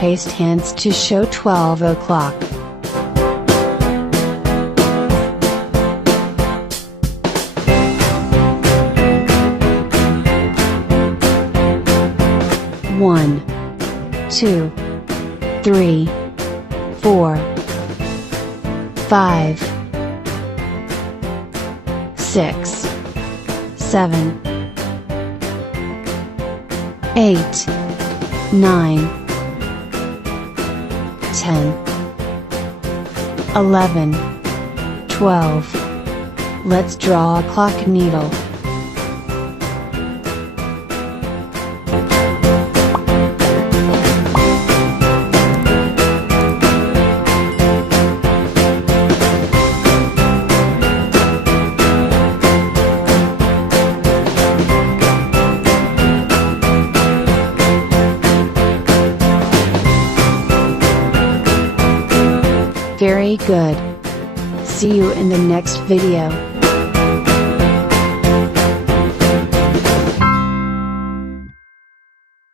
copy-paste hints to show 12 o'clock. One, 2, 3, 4, 5, 6, 7, 8, 9, 10, 11, 12. Let's draw a clock needle. Very good. See you in the next video.